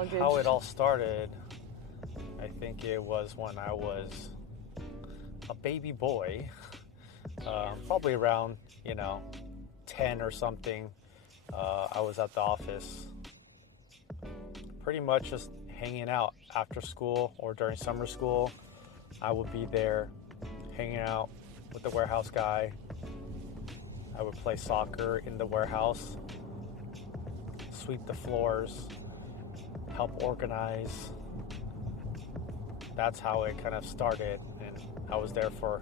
luggage? How it all started, I think it was when I was a baby boy, probably around, 10 or something. I was at the office, pretty much just hanging out after school or during summer school. I would be there hanging out with the warehouse guy. I would play soccer in the warehouse, sweep the floors, help organize. That's how it kind of started, and I was there for,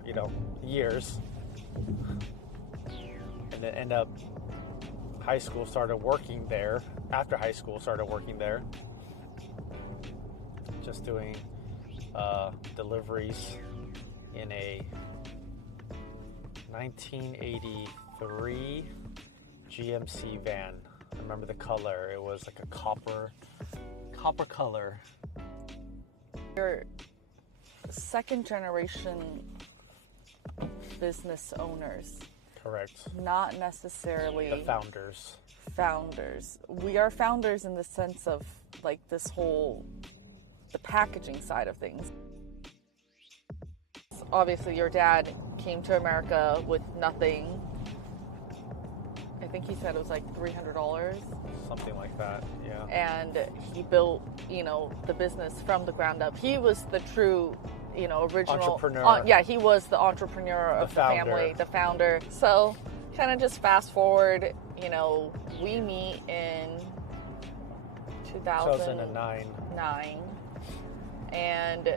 years. And then end up high school, started working there. After high school, started working there. Just doing deliveries in a 1983 GMC van. I remember the color. It was like a copper color. You're second generation business owners. Correct. Not necessarily the founders. We are founders in the sense of like this whole, the packaging side of things. Obviously your dad came to America with nothing. I think he said it was like $300. Something like that, yeah. And he built, the business from the ground up. He was the true, original entrepreneur. He was the entrepreneur of the family, the founder. So kind of just fast forward, we meet in 2009. And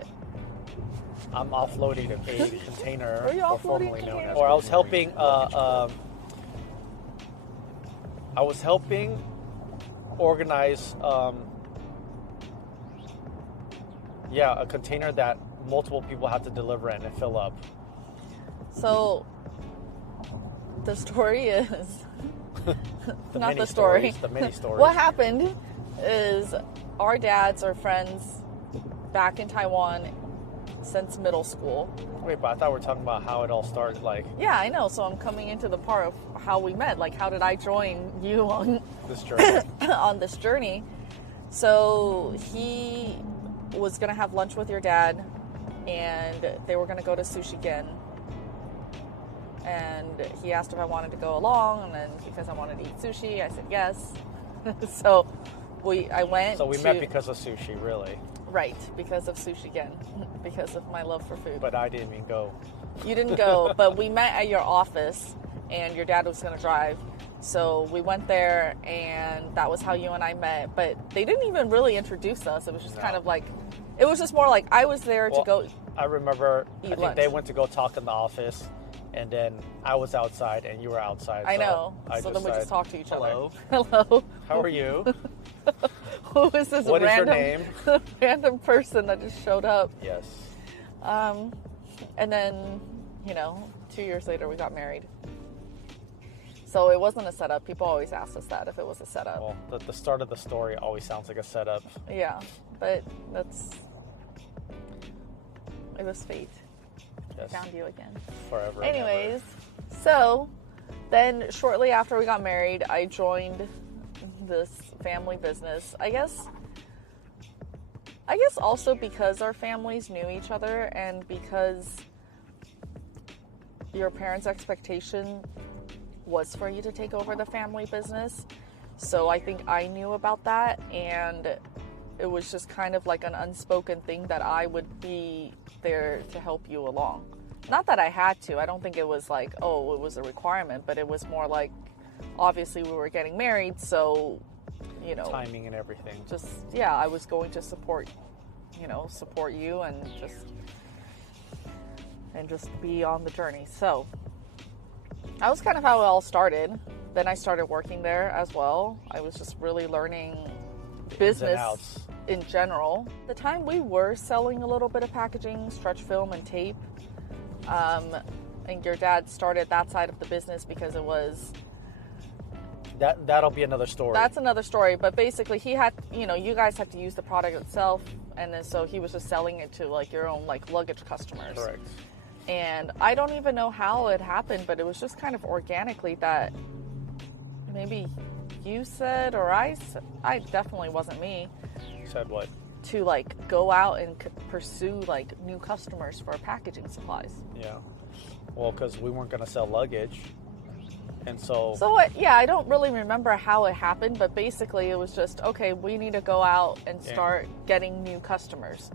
I'm offloading a container. Were you offloading containers? Or I was helping. I was helping organize. A container that multiple people had to deliver in and fill up. So the story is the not mini the story. The mini story. What happened is our dads are friends back in Taiwan since middle school. Wait, but I thought we were talking about how it all started. Yeah, I know. So I'm coming into the part of how we met. Like, how did I join you on this journey? on this journey? So he was gonna have lunch with your dad, and they were gonna go to Sushi-gen. And he asked if I wanted to go along, and then because I wanted to eat sushi, I said yes. So I went. So we met because of sushi, really. Right, because of Sushi-gen, because of my love for food. But I didn't even go. You didn't go, but we met at your office, and your dad was going to drive. So we went there, and that was how you and I met. But they didn't even really introduce us. It was just kind of like, it was just more like I was there to go. I remember, eat I think lunch. They went to go talk in the office, and then I was outside, and you were outside. I know. So then we just talked to each other. Hello. How are you? Who is this What is your random, random person that just showed up? Yes. And then, 2 years later, we got married. So it wasn't a setup. People always ask us that if it was a setup. Well, the start of the story always sounds like a setup. Yeah, but it was fate. Yes. Found you again. Forever. Anyways, so then shortly after we got married, I joined this family business. I guess also because our families knew each other, and because your parents' expectation was for you to take over the family business. So I think I knew about that, and it was just kind of like an unspoken thing that I would be there to help you along. Not that I had to. I don't think it was like, it was a requirement, but it was more like, obviously we were getting married, so, timing and everything. Just, I was going to support you and just be on the journey. So that was kind of how it all started. Then I started working there as well. I was just really learning business in general. At the time we were selling a little bit of packaging, stretch film and tape. And your dad started that side of the business because it was... That'll be another story. That's another story. But basically he had, you guys had to use the product itself. And then so he was just selling it to like your own like luggage customers. Correct. And I don't even know how it happened, but it was just kind of organically that maybe you said, or I definitely wasn't me, Said what? to like go out and pursue like new customers for packaging supplies. Yeah. Well, because we weren't going to sell luggage. And so Yeah, I don't really remember how it happened, but basically it was just, okay, we need to go out and start getting new customers.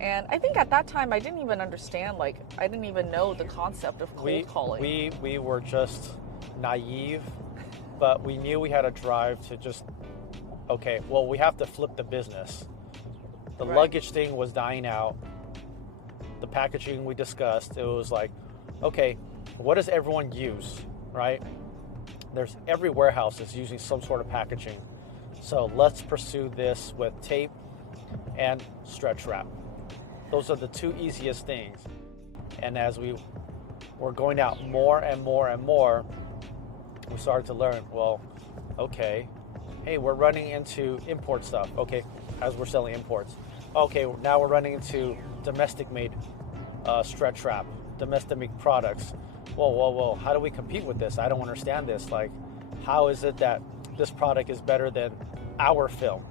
And I think at that time I didn't even understand, like, I didn't even know the concept of cold calling. We were just naive, but we knew we had a drive to just, okay, well, we have to flip the business. The luggage thing was dying out. The packaging we discussed, it was like, okay, what does everyone use, right? There's every warehouse is using some sort of packaging. So let's pursue this with tape and stretch wrap. Those are the two easiest things. And as we were going out more and more and more, we started to learn, well, okay, hey, we're running into import stuff. Okay, as we're selling imports. Okay, now we're running into domestic made stretch wrap, domestic made products. Whoa, how do we compete with this? I don't understand this. Like, how is it that this product is better than our film?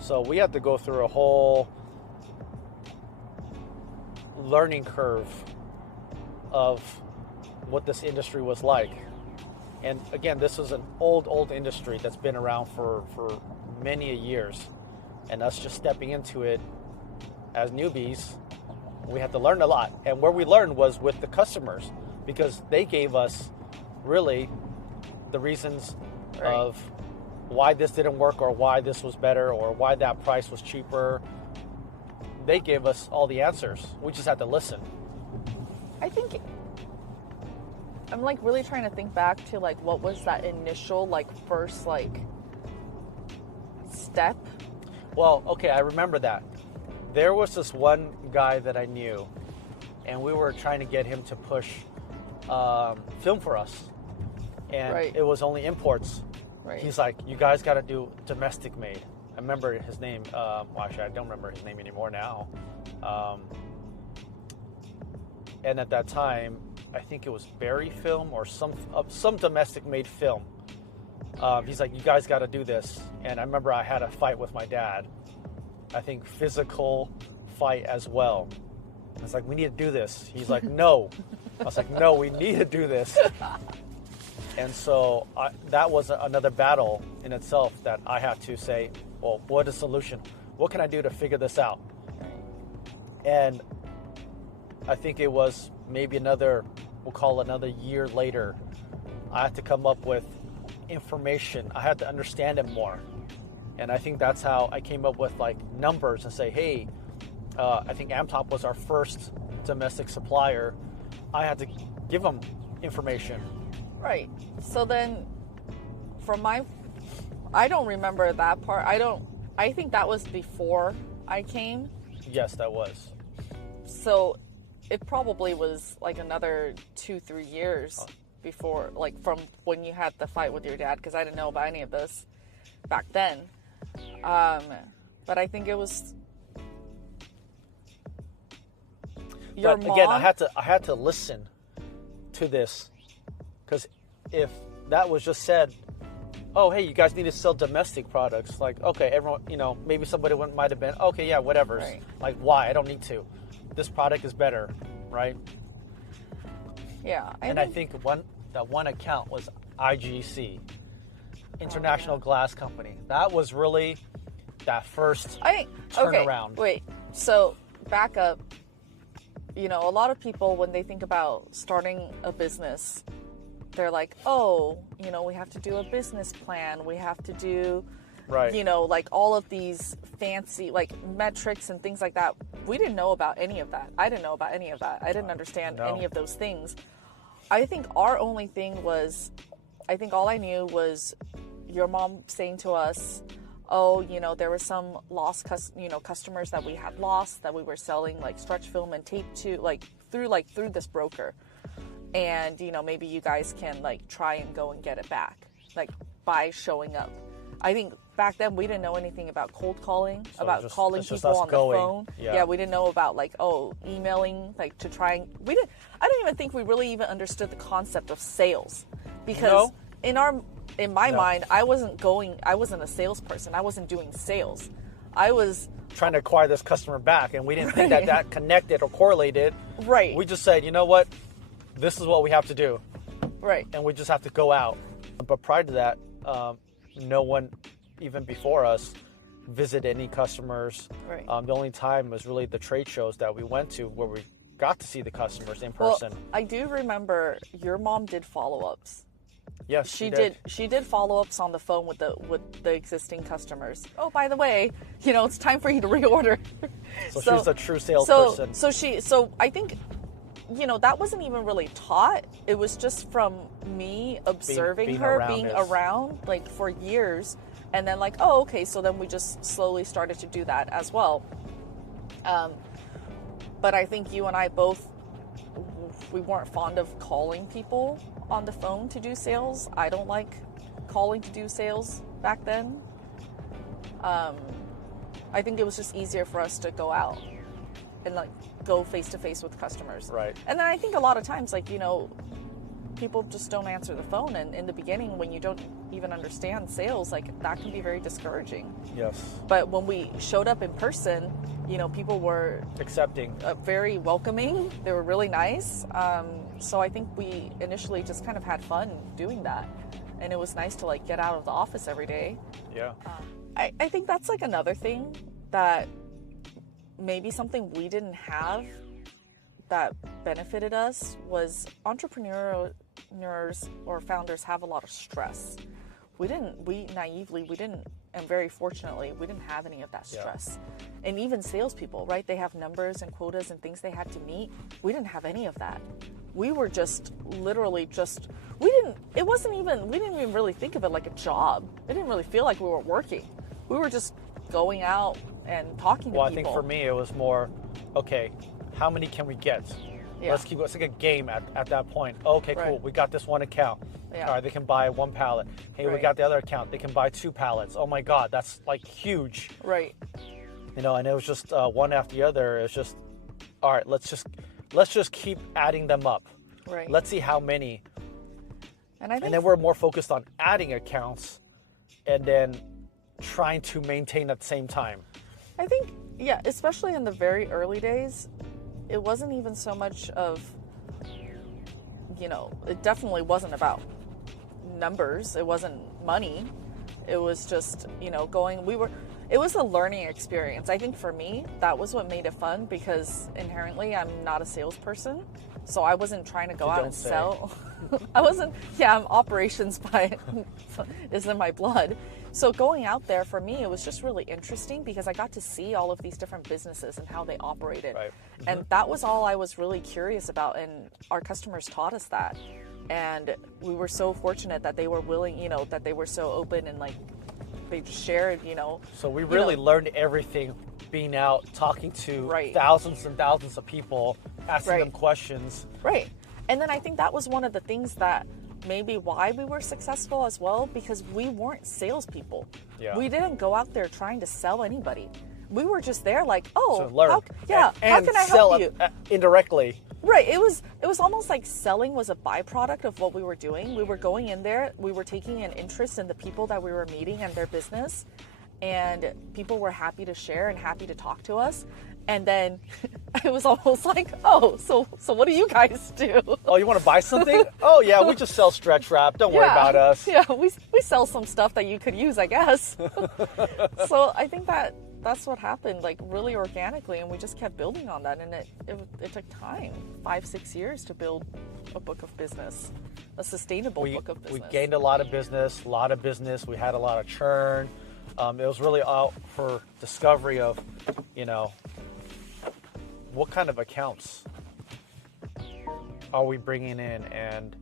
So we had to go through a whole learning curve of what this industry was like. And again, this was an old industry that's been around for many years. And us just stepping into it as newbies, we had to learn a lot. And where we learned was with the customers, because they gave us really the reasons of why this didn't work, or why this was better, or why that price was cheaper. They gave us all the answers. We just had to listen. I think I'm like really trying to think back to like what was that initial like first like step. Well, okay, I remember that. There was this one guy that I knew, and we were trying to get him to push film for us. And it was only imports. Right. He's like, you guys got to do domestic made. I remember his name. Well, actually, I don't remember his name anymore now. And at that time, I think it was Berry Film or some domestic made film. He's like, you guys got to do this. And I remember I had a fight with my dad. I think physical fight as well. I was like, we need to do this. He's like, no. I was like, no, we need to do this. And so that was another battle in itself that I had to say, well, what is the solution? What can I do to figure this out? And I think it was maybe we'll call it another year later, I had to come up with information. I had to understand it more. And I think that's how I came up with like numbers and say, hey, I think Amtop was our first domestic supplier. I had to give them information. Right. So then I don't remember that part. I think that was before I came. Yes, that was. So it probably was like another 2-3 years before, like from when you had the fight with your dad, because I didn't know about any of this back then. But I think it was your mom. Again, I had to listen to this, because if that was just said, oh, hey, you guys need to sell domestic products, like, okay, everyone, maybe somebody might have been, okay, yeah, whatever. Right. Like, why? I don't need to. This product is better, right? Yeah. I think that one account was IGC, International Glass Company. That was really that first turnaround. Okay, wait. So back up. A lot of people, when they think about starting a business, they're like, oh, we have to do a business plan. We have to do, like all of these fancy like metrics and things like that. We didn't know about any of that. I didn't know about any of that. I didn't understand any of those things. I think our only thing was, all I knew was your mom saying to us, oh, there were some lost, customers that we had lost that we were selling like stretch film and tape to, through this broker. And, maybe you guys can like try and go and get it back, like by showing up. I think back then we didn't know anything about cold calling, about calling people on the phone. Yeah, we didn't know about like, emailing, like to try and, I don't even think we really even understood the concept of sales, because in our in my No. mind, I wasn't a salesperson. I wasn't doing sales. I was trying to acquire this customer back, and we didn't think Right. that connected or correlated. right. We just said, you know what, this is what we have to do, right. and we just have to go out. But prior to that, no one, even before us, visited any customers. Right. The only time was really the trade shows that we went to where we got to see the customers in person. Well, I do remember your mom did follow-ups. Yes, She did follow-ups on the phone with the existing customers. Oh, by the way, it's time for you to reorder. So she was a true salesperson. So I think, that wasn't even really taught. It was just from me observing being her, around being this. around like for years, and then like, oh, okay. So then we just slowly started to do that as well. But I think you and I both, we weren't fond of calling people on the phone to do sales. I don't like calling to do sales back then. I think it was just easier for us to go out and like go face to face with customers. Right. And then I think a lot of times, like, people just don't answer the phone. And in the beginning, when you don't even understand sales, like that can be very discouraging. Yes. But when we showed up in person, people were Accepting. very welcoming. They were really nice. So I think we initially just kind of had fun doing that. And it was nice to like get out of the office every day. Yeah. I think that's like another thing that maybe something we didn't have that benefited us was entrepreneurs or founders have a lot of stress. We naively, and very fortunately, we didn't have any of that stress. Yeah. And even salespeople, right? They have numbers and quotas and things they had to meet. We didn't have any of that. We were just literally we didn't even really think of it like a job. It didn't really feel like we were working. We were just going out and talking to people. Well, I think for me, it was more, okay, how many can we get? Yeah. Let's keep going. It's like a game at that point. Okay, Right. cool. We got this one account. Yeah. All right, they can buy one pallet. Hey, we Right. got the other account. They can buy 2 pallets. Oh my God, that's like huge. Right. And it was just one after the other. It's just, all right, let's just keep adding them up. Right. Let's see how many. And I think And then we're more focused on adding accounts and then trying to maintain at the same time. I think, yeah, especially in the very early days, it wasn't even so much of, it definitely wasn't about numbers. It wasn't money. It was just, it was a learning experience. I think for me, that was what made it fun because inherently I'm not a salesperson. So I wasn't trying to go out and sell. I'm operations is in my blood. So going out there for me, it was just really interesting because I got to see all of these different businesses and how they operated. Right. Mm-hmm. And that was all I was really curious about. And our customers taught us that. And we were so fortunate that they were willing, that they were so open and like they just shared, So we really learned everything being out, talking to Right. thousands and thousands of people, asking Right. them questions. Right. And then I think that was one of the things that maybe why we were successful as well, because we weren't salespeople. Yeah. We didn't go out there trying to sell anybody. We were just there like, oh, To learn. how can I sell help you? Indirectly. Right. It was almost like selling was a byproduct of what we were doing. We were going in there, we were taking an interest in the people that we were meeting and their business, and people were happy to share and happy to talk to us. And then it was almost like, oh, so what do you guys do? Oh, you want to buy something? Oh, yeah, we just sell stretch wrap. Don't worry about us. Yeah, we sell some stuff that you could use, I guess. So I think that's what happened, like really organically, and we just kept building on that. And it took time, 5-6 years to build a book of business, a sustainable book of business. We gained a lot of business. We had a lot of churn. It was really out for discovery of, what kind of accounts are we bringing in, and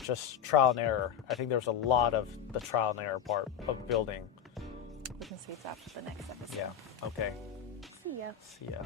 just trial and error. I think there's a lot of the trial and error part of building. We can see it's after the next episode. Yeah. Okay. See ya. See ya.